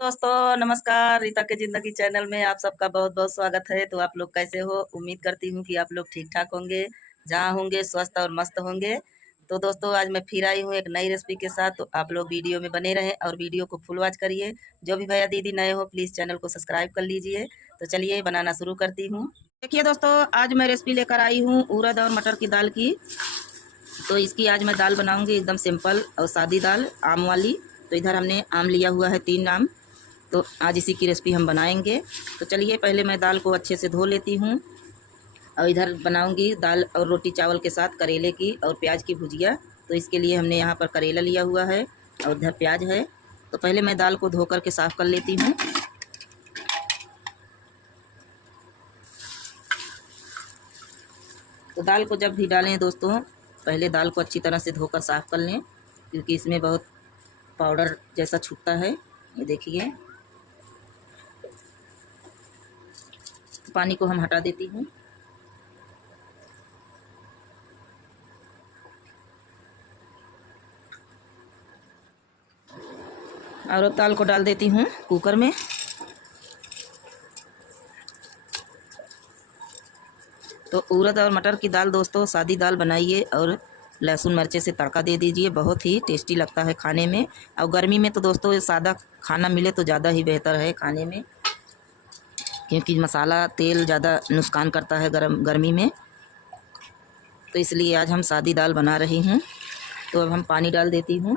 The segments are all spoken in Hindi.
दोस्तों नमस्कार, रीता के ज़िंदगी चैनल में आप सबका बहुत बहुत स्वागत है। तो आप लोग कैसे हो? उम्मीद करती हूँ कि आप लोग ठीक ठाक होंगे, जहाँ होंगे स्वस्थ और मस्त होंगे। तो दोस्तों आज मैं फिर आई हूँ एक नई रेसिपी के साथ, तो आप लोग वीडियो में बने रहें और वीडियो को फुल वॉच करिए। जो भी भैया दीदी नए हो प्लीज़ चैनल को सब्सक्राइब कर लीजिए। तो चलिए बनाना शुरू करती हूँ। देखिए दोस्तों, आज मैं रेसिपी लेकर आई हूँ उड़द और मटर की दाल की। तो इसकी आज मैं दाल बनाऊँगी एकदम सिंपल और सादी दाल, आम वाली। तो इधर हमने आम लिया हुआ है 3 आम। तो आज इसी की रेसिपी हम बनाएंगे। तो चलिए पहले मैं दाल को अच्छे से धो लेती हूँ और इधर बनाऊंगी दाल और रोटी चावल के साथ करेले की और प्याज की भुजिया। तो इसके लिए हमने यहाँ पर करेला लिया हुआ है और इधर प्याज है। तो पहले मैं दाल को धो करके साफ़ कर लेती हूँ। तो दाल को जब भी डालें दोस्तों, पहले दाल को अच्छी तरह से धोकर साफ़ कर लें, क्योंकि इसमें बहुत पाउडर जैसा छूटता है। ये देखिए, पानी को हम हटा देती हूँ। और अब दाल को डाल देती हूँ कुकर में। तो उड़द और मटर की दाल दोस्तों सादी दाल बनाइए और लहसुन मिर्चे से तड़का दे दीजिए, बहुत ही टेस्टी लगता है खाने में। और गर्मी में तो दोस्तों सादा खाना मिले तो ज़्यादा ही बेहतर है खाने में, क्योंकि मसाला तेल ज़्यादा नुकसान करता है गर्मी में। तो इसलिए आज हम सादी दाल बना रही हूँ। तो अब हम पानी डाल देती हूँ।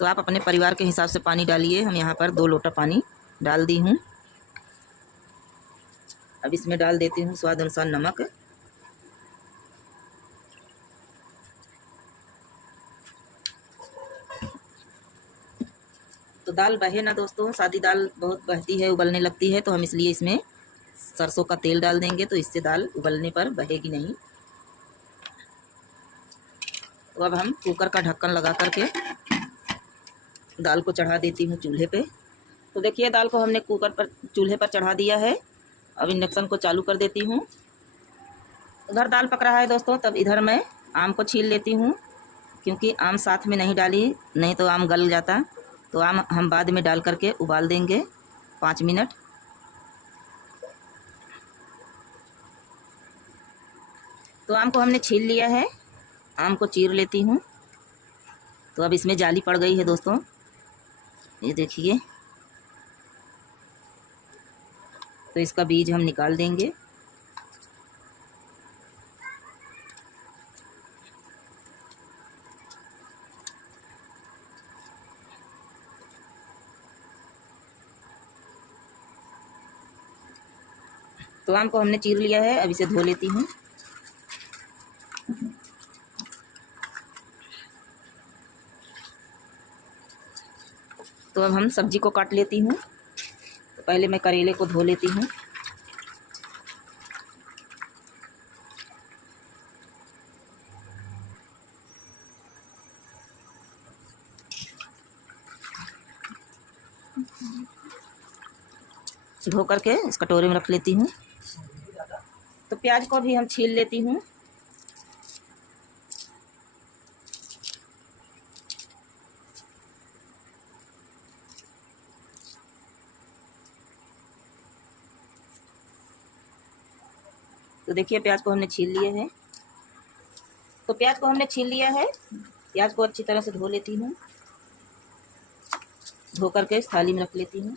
तो आप अपने परिवार के हिसाब से पानी डालिए। हम यहाँ पर 2 लोटा पानी डाल दी हूँ। अब इसमें डाल देती हूँ स्वाद अनुसार नमक। तो दाल बहे ना दोस्तों, सादी दाल बहुत बहती है, उबलने लगती है। तो हम इसलिए इसमें सरसों का तेल डाल देंगे, तो इससे दाल उबलने पर बहेगी नहीं। तो अब हम कुकर का ढक्कन लगा करके दाल को चढ़ा देती हूँ चूल्हे पे। तो देखिए दाल को हमने चूल्हे पर चढ़ा दिया है। अब इंडक्शन को चालू कर देती हूँ। उधर दाल पक रहा है दोस्तों, तब इधर मैं आम को छील लेती हूँ, क्योंकि आम साथ में नहीं डाली, नहीं तो आम गल जाता। तो आम हम बाद में डाल करके उबाल देंगे 5 मिनट। तो आम को हमने छील लिया है, आम को चीर लेती हूँ। तो अब इसमें जाली पड़ गई है दोस्तों, ये देखिए। तो इसका बीज हम निकाल देंगे। तो आम को हमने चीर लिया है, अब इसे धो लेती हूँ। तो अब हम सब्जी को काट लेती हूँ। तो पहले मैं करेले को धो लेती हूँ। धो करके इस कटोरे में रख लेती हूँ। तो प्याज को भी हम छील लेती हूँ। तो देखिए प्याज को हमने छील लिए हैं। तो प्याज को हमने छील लिया है, प्याज को अच्छी तरह से धो लेती हूँ। धो करके इस थाली में रख लेती हूँ।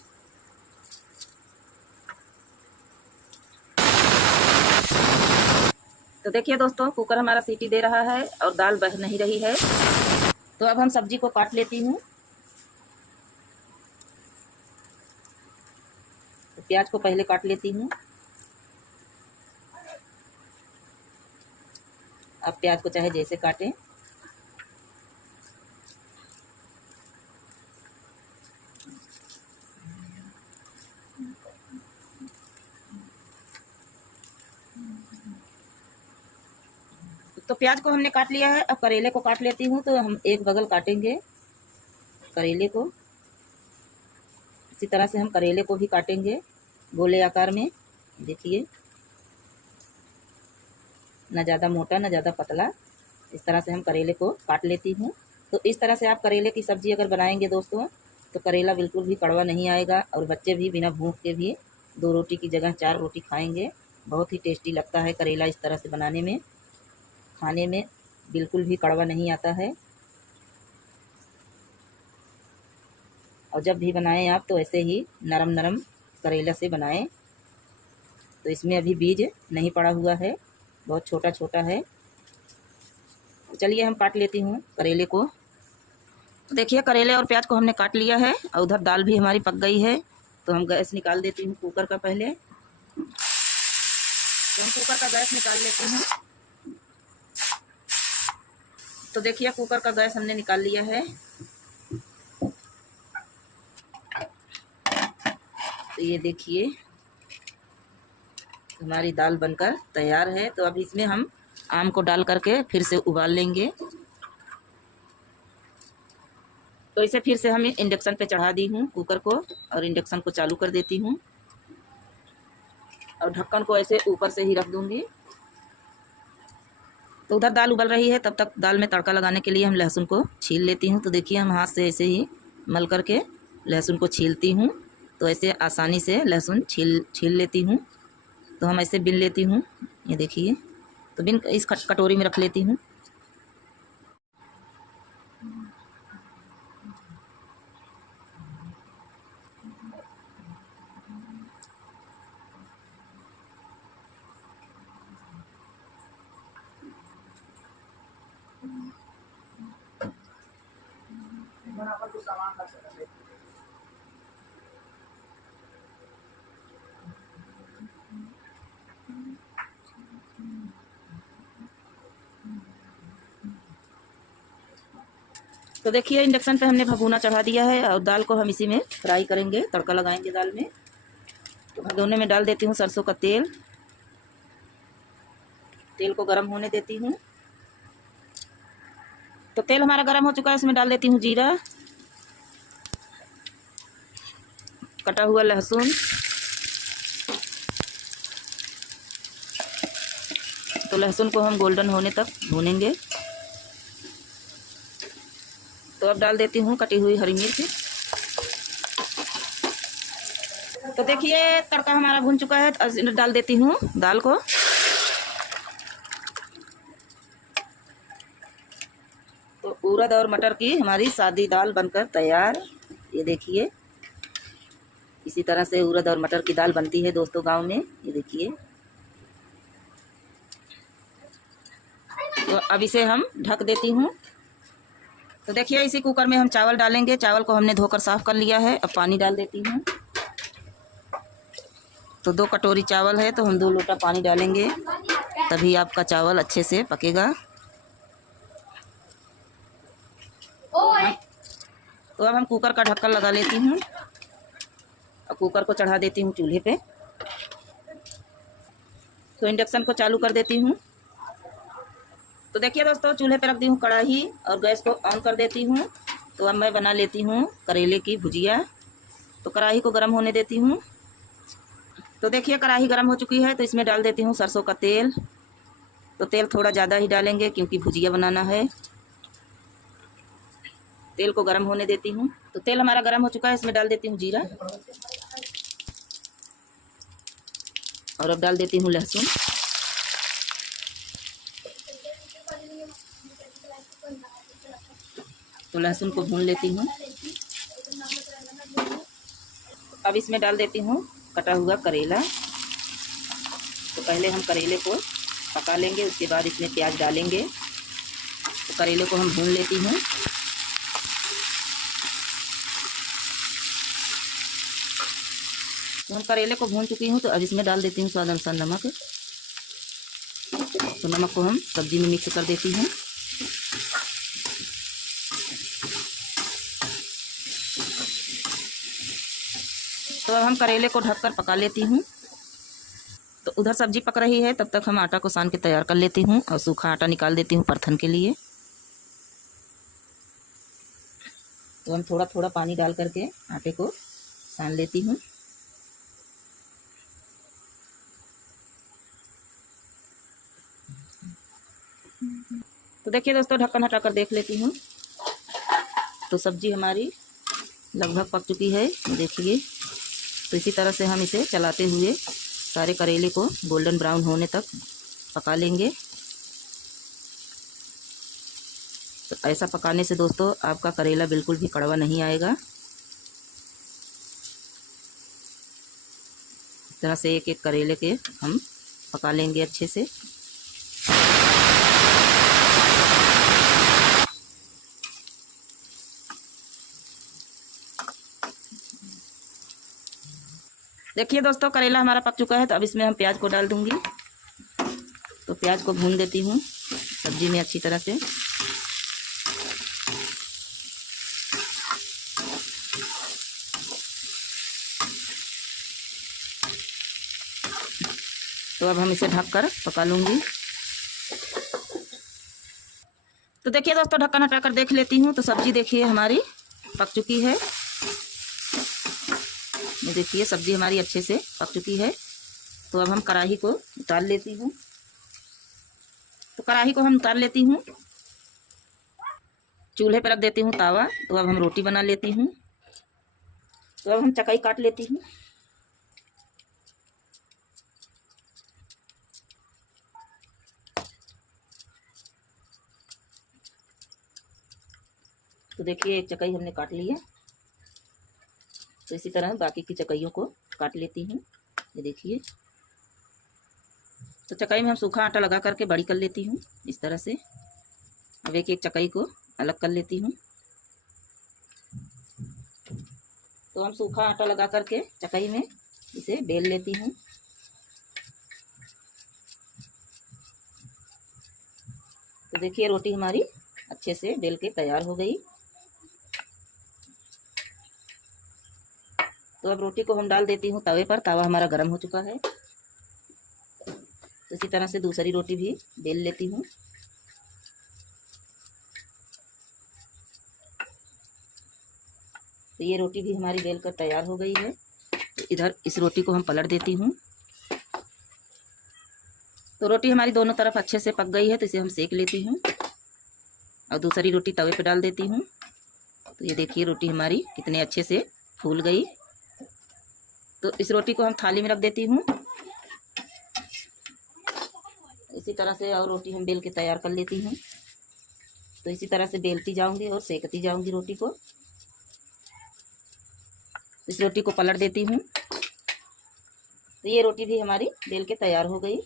तो देखिए दोस्तों, कुकर हमारा सीटी दे रहा है और दाल बह नहीं रही है। तो अब हम सब्जी को काट लेती हूँ। तो प्याज को पहले काट लेती हूँ। आप प्याज को चाहे जैसे काटें। तो प्याज को हमने काट लिया है, अब करेले को काट लेती हूँ। तो हम एक बगल काटेंगे करेले को। इसी तरह से हम करेले को भी काटेंगे गोले आकार में। देखिए, ना ज़्यादा मोटा ना ज़्यादा पतला, इस तरह से हम करेले को काट लेती हूँ। तो इस तरह से आप करेले की सब्ज़ी अगर बनाएंगे दोस्तों, तो करेला बिल्कुल भी कड़वा नहीं आएगा और बच्चे भी बिना भूख के भी 2 रोटी की जगह 4 रोटी खाएंगे। बहुत ही टेस्टी लगता है करेला इस तरह से बनाने में, खाने में बिल्कुल भी कड़वा नहीं आता है। और जब भी बनाएं आप तो ऐसे ही नरम नरम करेला से बनाएं। तो इसमें अभी बीज नहीं पड़ा हुआ है, बहुत छोटा छोटा है। तो चलिए हम काट लेती हूँ करेले को। तो देखिए करेले और प्याज को हमने काट लिया है और उधर दाल भी हमारी पक गई है। तो हम गैस निकाल देती हूँ कुकर का। पहले तो हम कुकर का गैस निकाल लेते हैं। तो देखिए कुकर का गैस हमने निकाल लिया है। तो ये देखिए हमारी दाल बनकर तैयार है। तो अब इसमें हम आम को डाल करके फिर से उबाल लेंगे। तो इसे फिर से हम इंडक्शन पे चढ़ा दी हूँ कुकर को और इंडक्शन को चालू कर देती हूँ और ढक्कन को ऐसे ऊपर से ही रख दूँगी। तो उधर दाल उबल रही है, तब तक दाल में तड़का लगाने के लिए हम लहसुन को छील लेती हूँ। तो देखिए हम हाथ से ऐसे ही मल करके लहसुन को छीलती हूँ। तो ऐसे आसानी से लहसुन छील लेती हूँ। तो हम ऐसे बिन लेती हूँ, ये देखिए। तो बिन इस कटोरी में रख लेती हूँ। तो देखिए इंडक्शन पे हमने भगोना चढ़ा दिया है और दाल को हम इसी में फ्राई करेंगे, तड़का लगाएंगे दाल में। तो भगोने में डाल देती हूँ सरसों का तेल। तेल को गर्म होने देती हूँ। तो तेल हमारा गर्म हो चुका है, इसमें डाल देती हूँ जीरा, कटा हुआ लहसुन, तो लहसुन को हम गोल्डन होने तक भूनेंगे। तो अब डाल देती हूँ कटी हुई हरी मिर्च। तो देखिए तड़का हमारा भून चुका है। तो डाल देती हूँ दाल को। तो उड़द और मटर की हमारी सादी दाल बनकर तैयार। ये देखिए इसी तरह से उड़द और मटर की दाल बनती है दोस्तों गांव में। ये देखिए। तो अब इसे हम ढक देती हूँ। तो देखिए इसी कुकर में हम चावल डालेंगे। चावल को हमने धोकर साफ कर लिया है। अब पानी डाल देती हूँ। तो 2 कटोरी चावल है तो हम 2 लोटा पानी डालेंगे, तभी आपका चावल अच्छे से पकेगा। तो अब हम कुकर का ढक्कन लगा लेती हूँ और कुकर को चढ़ा देती हूँ चूल्हे पे। तो इंडक्शन को चालू कर देती हूँ। तो देखिए दोस्तों चूल्हे पे रख दी हूँ कढ़ाई और गैस को ऑन कर देती हूँ। तो अब मैं बना लेती हूँ करेले की भुजिया। तो कढ़ाई को गर्म होने देती हूँ। तो देखिए कढ़ाई गर्म हो चुकी है, तो इसमें डाल देती हूँ सरसों का तेल। तो तेल थोड़ा ज़्यादा ही डालेंगे क्योंकि भुजिया बनाना है। तेल को गर्म होने देती हूँ। तो तेल हमारा गर्म हो चुका है, इसमें डाल देती हूँ जीरा और अब डाल देती हूँ लहसुन। तो लहसुन को भून लेती हूँ। अब इसमें डाल देती हूँ कटा हुआ करेला। तो पहले हम करेले को पका लेंगे, उसके बाद इसमें प्याज डालेंगे। तो करेले को हम भून लेती हूँ। तो हम करेले को भून चुकी हूँ। तो अब इसमें डाल देती हूँ स्वाद अनुसार नमक। तो नमक को हम सब्जी में मिक्स कर देती हूँ। तो अब हम करेले को ढककर पका लेती हूँ। तो उधर सब्जी पक रही है, तब तक हम आटा को सान के तैयार कर लेती हूँ और सूखा आटा निकाल देती हूँ परथन के लिए। तो हम थोड़ा थोड़ा पानी डाल करके आटे को सान लेती हूँ। तो देखिए दोस्तों ढक्कन हटा कर देख लेती हूँ। तो सब्जी हमारी लगभग पक चुकी है, देखिए। तो इसी तरह से हम इसे चलाते हुए सारे करेले को गोल्डन ब्राउन होने तक पका लेंगे। तो ऐसा पकाने से दोस्तों आपका करेला बिल्कुल भी कड़वा नहीं आएगा। इस तरह से एक एक करेले के हम पका लेंगे अच्छे से। देखिए दोस्तों करेला हमारा पक चुका है। तो अब इसमें हम प्याज को डाल दूंगी। तो प्याज को भून देती हूँ सब्जी में अच्छी तरह से। तो अब हम इसे ढककर पका लूंगी। तो देखिए दोस्तों ढक्कन हटाकर देख लेती हूँ। तो सब्जी देखिए हमारी पक चुकी है। ये देखिए सब्जी हमारी अच्छे से पक चुकी है। तो अब हम कढ़ाई को उतार लेती हूँ। तो कढ़ाई को हम उतार लेती हूँ, चूल्हे पर रख देती हूँ तावा। तो अब हम रोटी बना लेती हूँ। तो अब हम चकाई काट लेती हूँ। तो देखिए एक चकाई हमने काट ली है। तो इसी तरह बाकी की चकाइयों को काट लेती हूँ। ये देखिए। तो चकाई में हम सूखा आटा लगा करके बड़ी कर लेती हूँ इस तरह से। अब एक एक चकाई को अलग कर लेती हूँ। तो हम सूखा आटा लगा करके चकाई में इसे बेल लेती हूँ। तो देखिए रोटी हमारी अच्छे से बेल के तैयार हो गई। तो अब रोटी को हम डाल देती हूँ तवे पर। तवा हमारा गर्म हो चुका है। तो इसी तरह से दूसरी रोटी भी बेल लेती हूँ। तो ये रोटी भी हमारी बेल कर तैयार हो गई है। तो इधर इस रोटी को हम पलट देती हूँ। तो रोटी हमारी दोनों तरफ अच्छे से पक गई है। तो इसे हम सेक लेती हूँ और दूसरी रोटी तवे पे डाल देती हूँ। तो ये देखिए रोटी हमारी कितने अच्छे से फूल गई। तो इस रोटी को हम थाली में रख देती हूँ। इसी तरह से और रोटी हम बेल के तैयार कर लेती हूँ। तो इसी तरह से बेलती जाऊंगी और सेकती जाऊंगी रोटी को। इस रोटी को पलट देती हूँ। तो ये रोटी भी हमारी बेल के तैयार हो गई।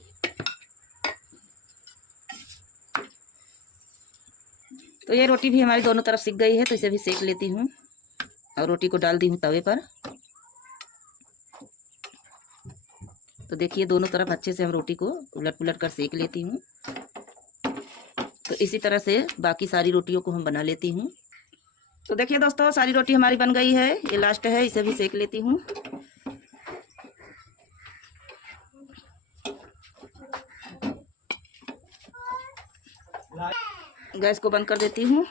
तो ये रोटी भी हमारी दोनों तरफ सिक गई है। तो इसे भी सेक लेती हूँ और रोटी को डाल दी हूँ तवे पर। तो देखिए दोनों तरफ अच्छे से हम रोटी को उलट पुलट कर सेक लेती हूँ। तो इसी तरह से बाकी सारी रोटियों को हम बना लेती हूँ। तो देखिए दोस्तों सारी रोटी हमारी बन गई है। ये लास्ट है, इसे भी सेक लेती हूँ। गैस को बंद कर देती हूँ।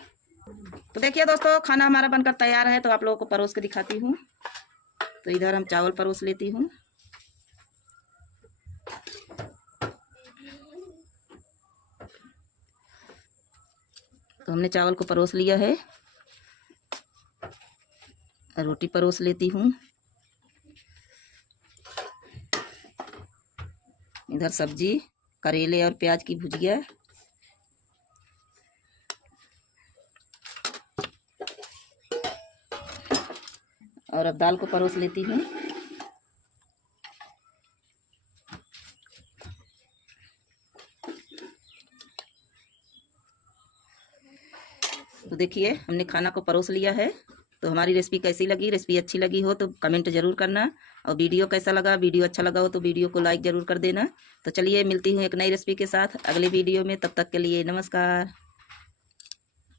तो देखिए दोस्तों खाना हमारा बनकर तैयार है। तो आप लोगों को परोस के दिखाती हूँ। तो इधर हम चावल परोस लेती हूँ। तो हमने चावल को परोस लिया है। रोटी परोस लेती हूँ। इधर सब्जी करेले और प्याज की भुजिया। और अब दाल को परोस लेती हूँ। तो देखिए हमने खाना को परोस लिया है। तो हमारी रेसिपी कैसी लगी? रेसिपी अच्छी लगी हो तो कमेंट जरूर करना। और वीडियो कैसा लगा? वीडियो अच्छा लगा हो तो वीडियो को लाइक जरूर कर देना। तो चलिए मिलती हूँ एक नई रेसिपी के साथ अगले वीडियो में। तब तक के लिए नमस्कार।